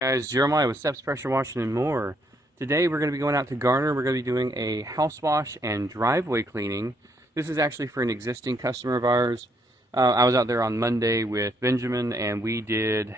Guys, Jeremiah with Steps Pressure Washing and more. Today we're going to be going out to Garner. We're going to be doing a house wash and driveway cleaning. This is actually for an existing customer of ours. I was out there on Monday with Benjamin and we did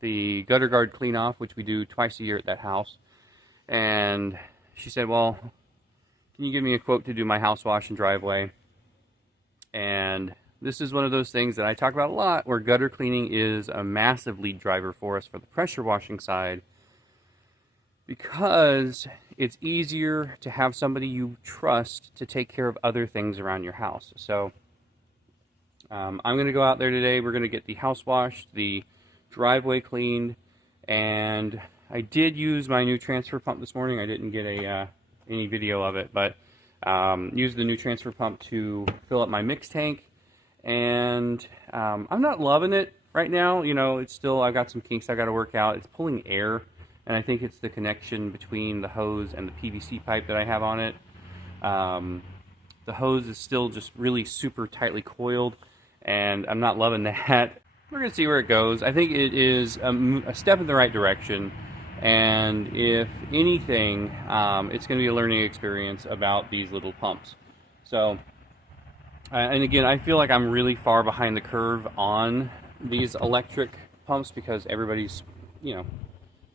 the gutter guard clean off, which we do twice a year at that house. And she said, well, can you give me a quote to do my house wash and driveway? And this is one of those things that I talk about a lot, where gutter cleaning is a massive lead driver for us for the pressure washing side, because it's easier to have somebody you trust to take care of other things around your house. So I'm going to go out there today. We're going to get the house washed, the driveway cleaned, and I did use my new transfer pump this morning. I didn't get any video of it, but used the new transfer pump to fill up my mix tank. And I'm not loving it right now. You know, it's still, I've got some kinks I've got to work out. It's pulling air, and I think it's the connection between the hose and the PVC pipe that I have on it. The hose is still just really super tightly coiled, and I'm not loving that. We're going to see where it goes. I think it is a step in the right direction, and if anything, it's going to be a learning experience about these little pumps. So and again, I feel like I'm really far behind the curve on these electric pumps, because everybody's, you know,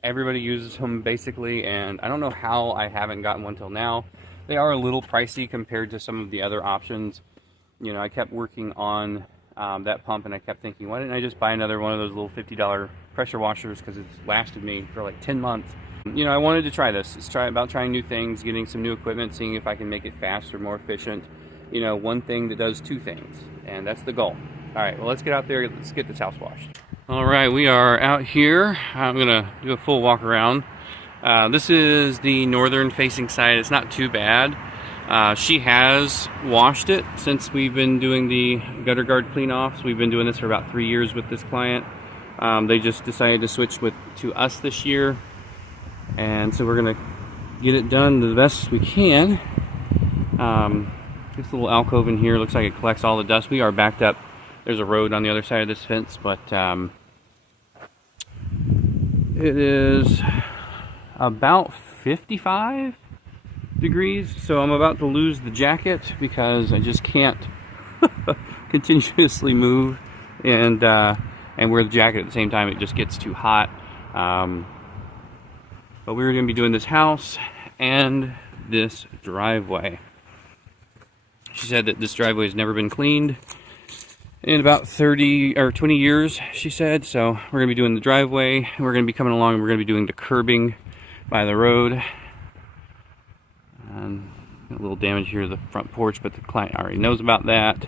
everybody uses them basically, and I don't know how I haven't gotten one till now. They are a little pricey compared to some of the other options. You know, I kept working on that pump, and I kept thinking, why didn't I just buy another one of those little $50 pressure washers, because it's lasted me for like 10 months. You know, I wanted to try this. It's about trying new things, getting some new equipment, seeing if I can make it faster, more efficient. You know, one thing that does two things, and that's the goal. All right, well, let's get out there. Let's get this house washed. All right, we are out here. I'm gonna do a full walk around. This is the northern facing side. It's not too bad. She has washed it since we've been doing the gutter guard clean offs. We've been doing this for about 3 years with this client. They just decided to switch to us this year, and so we're gonna get it done the best we can. This little alcove in here looks like it collects all the dust. We are backed up. There's a road on the other side of this fence, but it is about 55 degrees, so I'm about to lose the jacket because I just can't continuously move and wear the jacket at the same time. It just gets too hot. But we're going to be doing this house and this driveway. She said that this driveway has never been cleaned in about 30 or 20 years, she said. So we're going to be doing the driveway, and we're going to be coming along, and we're going to be doing the curbing by the road. And a little damage here to the front porch, but the client already knows about that.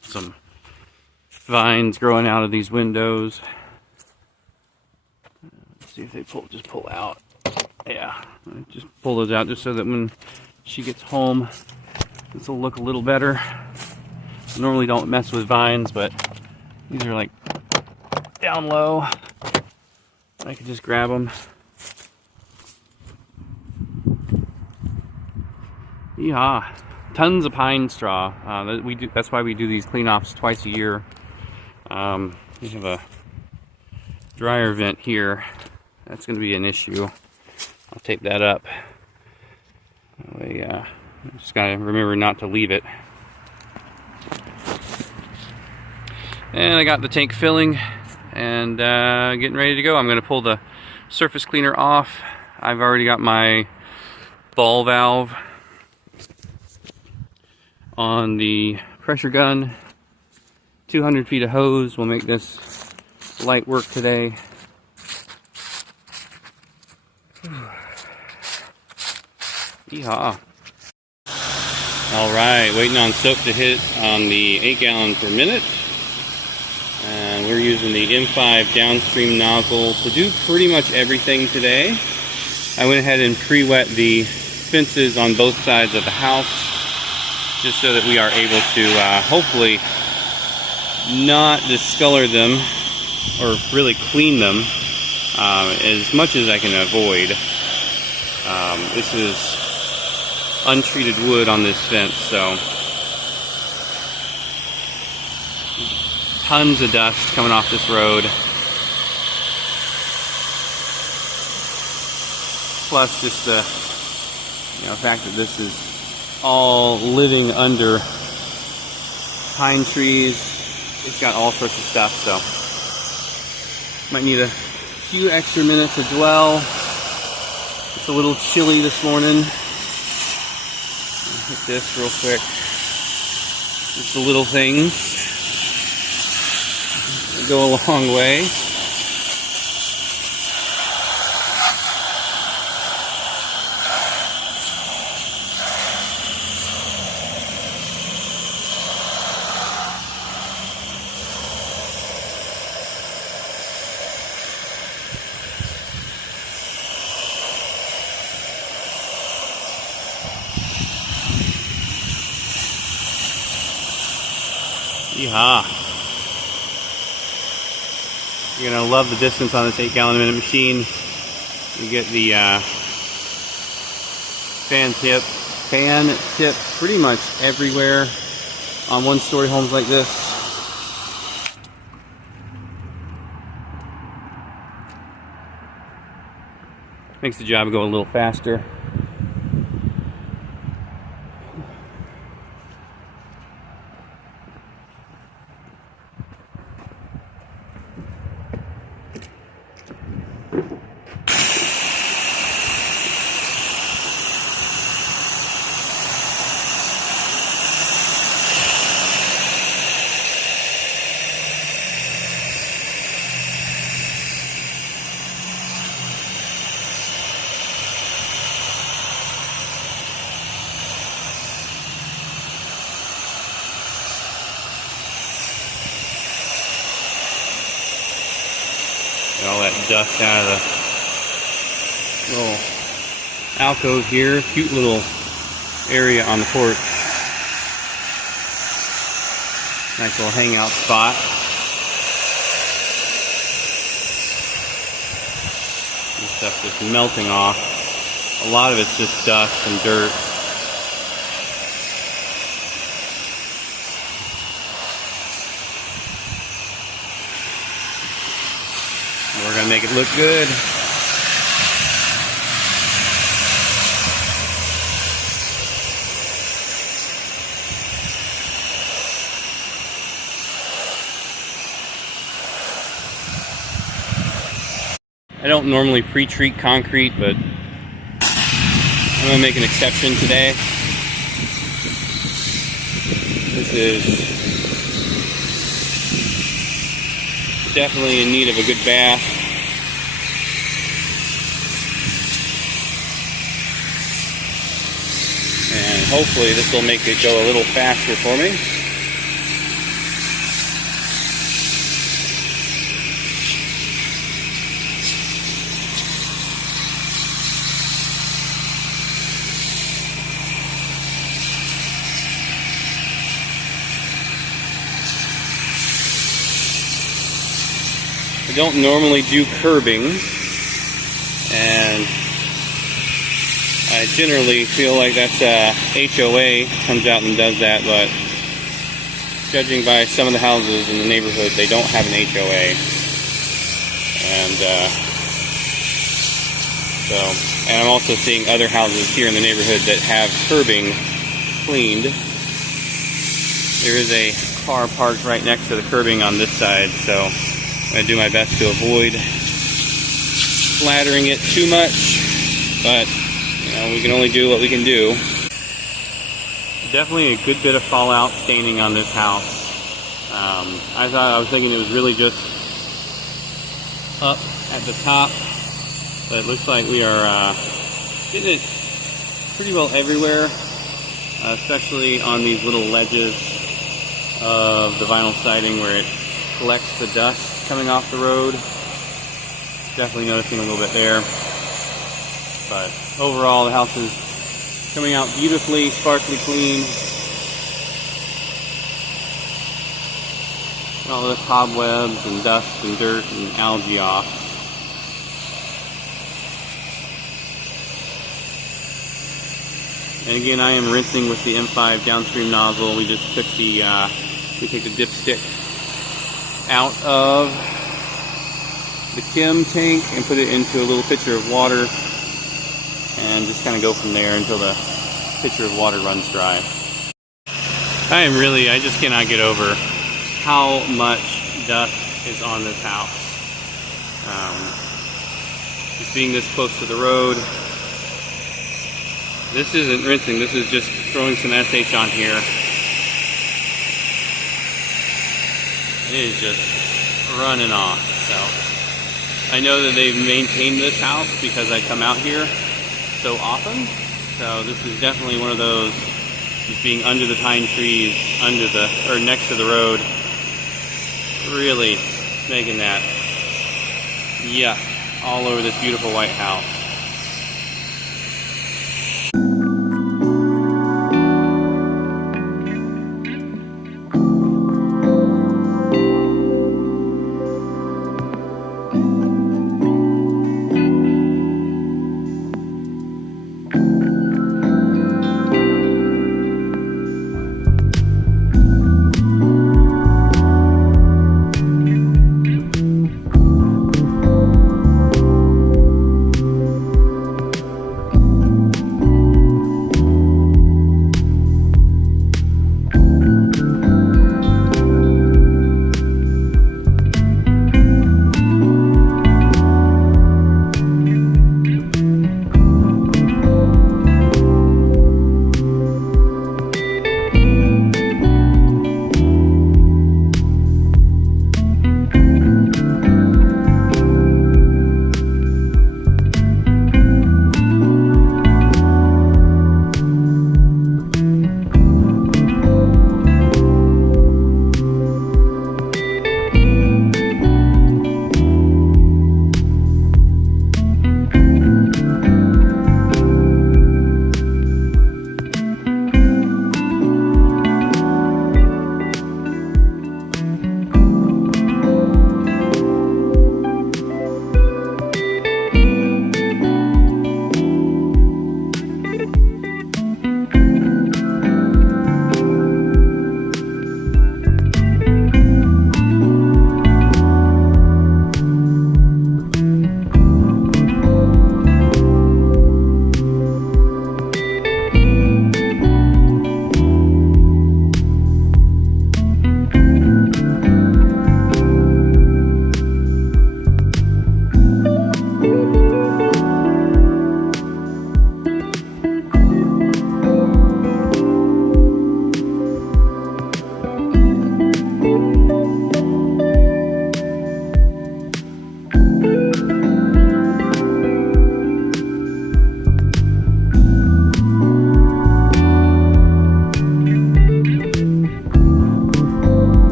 Some vines growing out of these windows. Let's see if they just pull out. Yeah, just pull those out just so that when she gets home, this will look a little better. I normally don't mess with vines, but these are like down low. I can just grab them. Yeah, tons of pine straw. That's why we do these clean-offs twice a year. We have a dryer vent here. That's going to be an issue. I'll tape that up. That way, just gotta remember not to leave it. And I got the tank filling and getting ready to go. I'm gonna pull the surface cleaner off. I've already got my ball valve on the pressure gun. 200 feet of hose will make this light work today. Yeehaw. Alright, waiting on soap to hit on the 8 gallon per minute. And we're using the M5 downstream nozzle to do pretty much everything today. I went ahead and pre-wet the fences on both sides of the house, just so that we are able to hopefully not discolor them, or really clean them, as much as I can avoid. This is untreated wood on this fence, so tons of dust coming off this road. Plus just the fact that this is all living under pine trees. It's got all sorts of stuff, so might need a few extra minutes to dwell. It's a little chilly this morning. Hit this real quick. Just the little things go a long way. Yeehaw. You're going to love the distance on this 8-gallon a minute machine. You get the fan tip pretty much everywhere on one-story homes like this. Makes the job go a little faster. Get all that dust out of the little alcove here. Cute little area on the porch. Nice little hangout spot. This stuff just melting off. A lot of it's just dust and dirt. We're gonna make it look good. I don't normally pre-treat concrete, but I'm gonna make an exception today. This is definitely in need of a good bath. And hopefully this will make it go a little faster for me. I don't normally do curbing, and I generally feel like that's HOA comes out and does that, but judging by some of the houses in the neighborhood, they don't have an HOA. And I'm also seeing other houses here in the neighborhood that have curbing cleaned. There is a car parked right next to the curbing on this side, so I'm going to do my best to avoid splattering it too much, but we can only do what we can do. Definitely a good bit of fallout staining on this house. I was thinking it was really just up at the top, but it looks like we are getting it pretty well everywhere, especially on these little ledges of the vinyl siding where it collects the dust coming off the road. Definitely noticing a little bit there. But overall, the house is coming out beautifully, sparkly clean. All the cobwebs and dust and dirt and algae off. And again, I am rinsing with the M5 downstream nozzle. We just took the dipstick out of the Kim tank and put it into a little pitcher of water, and just kind of go from there until the pitcher of water runs dry. I just cannot get over how much dust is on this house. Just being this close to the road. This isn't rinsing, this is just throwing some SH on here. It is just running off. So I know that they've maintained this house because I come out here so often. So this is definitely one of those, just being under the pine trees, next to the road, really making that yuck all over this beautiful white house.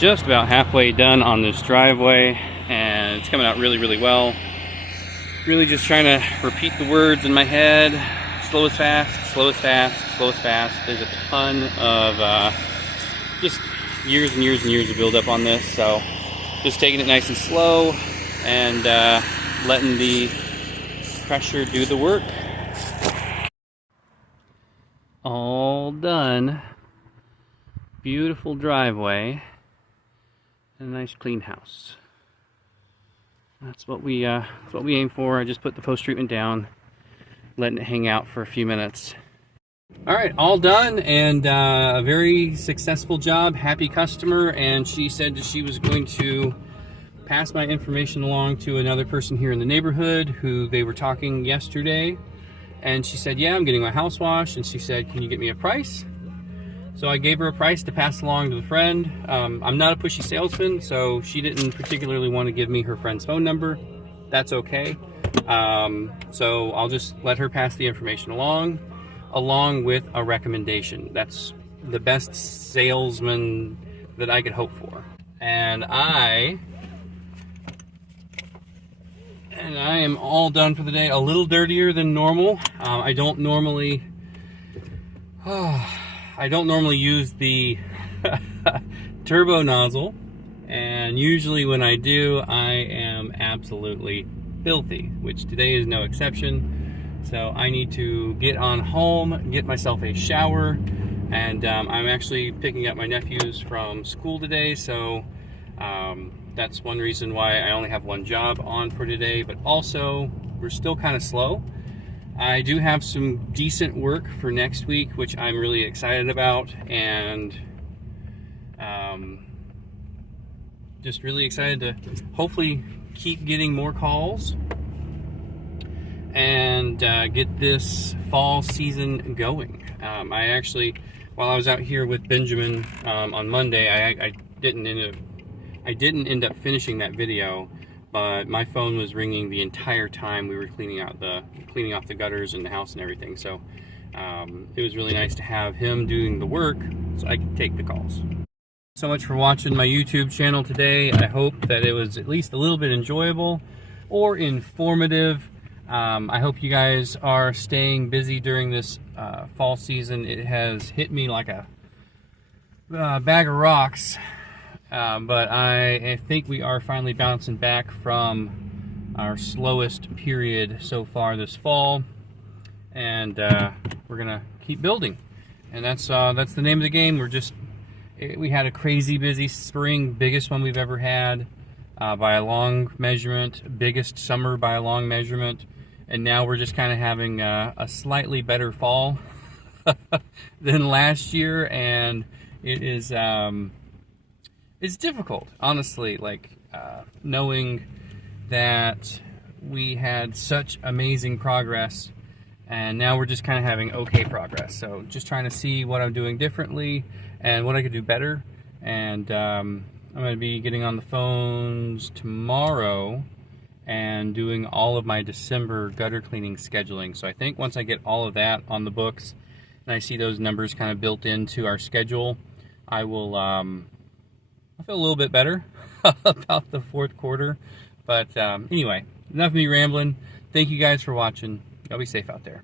just about halfway done on this driveway, and it's coming out really, really well. Really just trying to repeat the words in my head. Slow is fast, slow is fast, slow is fast. There's a ton of just years and years and years of buildup on this, so just taking it nice and slow and letting the pressure do the work. All done. Beautiful driveway and a nice clean house. That's what we aim for. I just put the post treatment down, letting it hang out for a few minutes. All right, all done, and a very successful job. Happy customer, and she said that she was going to pass my information along to another person here in the neighborhood who they were talking yesterday. And she said, yeah, I'm getting my house washed. And she said, can you get me a price? So I gave her a price to pass along to the friend. I'm not a pushy salesman, so she didn't particularly want to give me her friend's phone number. That's okay. So I'll just let her pass the information along with a recommendation. That's the best salesman that I could hope for. And I am all done for the day. A little dirtier than normal. I don't normally use the turbo nozzle, and usually when I do, I am absolutely filthy, which today is no exception. So I need to get on home, get myself a shower, and I'm actually picking up my nephews from school today, so that's one reason why I only have one job on for today. But also, we're still kind of slow. I do have some decent work for next week, which I'm really excited about, and just really excited to hopefully keep getting more calls and get this fall season going. I actually, while I was out here with Benjamin on Monday, I didn't end up finishing that video, but my phone was ringing the entire time we were cleaning off the gutters in the house and everything. So it was really nice to have him doing the work so I could take the calls. So much for watching my YouTube channel today. I hope that it was at least a little bit enjoyable or informative. I hope you guys are staying busy during this fall season. It has hit me like a bag of rocks. But I think we are finally bouncing back from our slowest period so far this fall, and we're gonna keep building, and that's the name of the game. We had a crazy busy spring, biggest one we've ever had by a long measurement, biggest summer by a long measurement, and now we're just kind of having a slightly better fall than last year, and it is. It's difficult, honestly, like knowing that we had such amazing progress and now we're just kind of having okay progress. So just trying to see what I'm doing differently and what I could do better. And I'm going to be getting on the phones tomorrow and doing all of my December gutter cleaning scheduling. So I think once I get all of that on the books and I see those numbers kind of built into our schedule, I will I feel a little bit better about the fourth quarter. But anyway, enough of me rambling. Thank you guys for watching. Y'all be safe out there.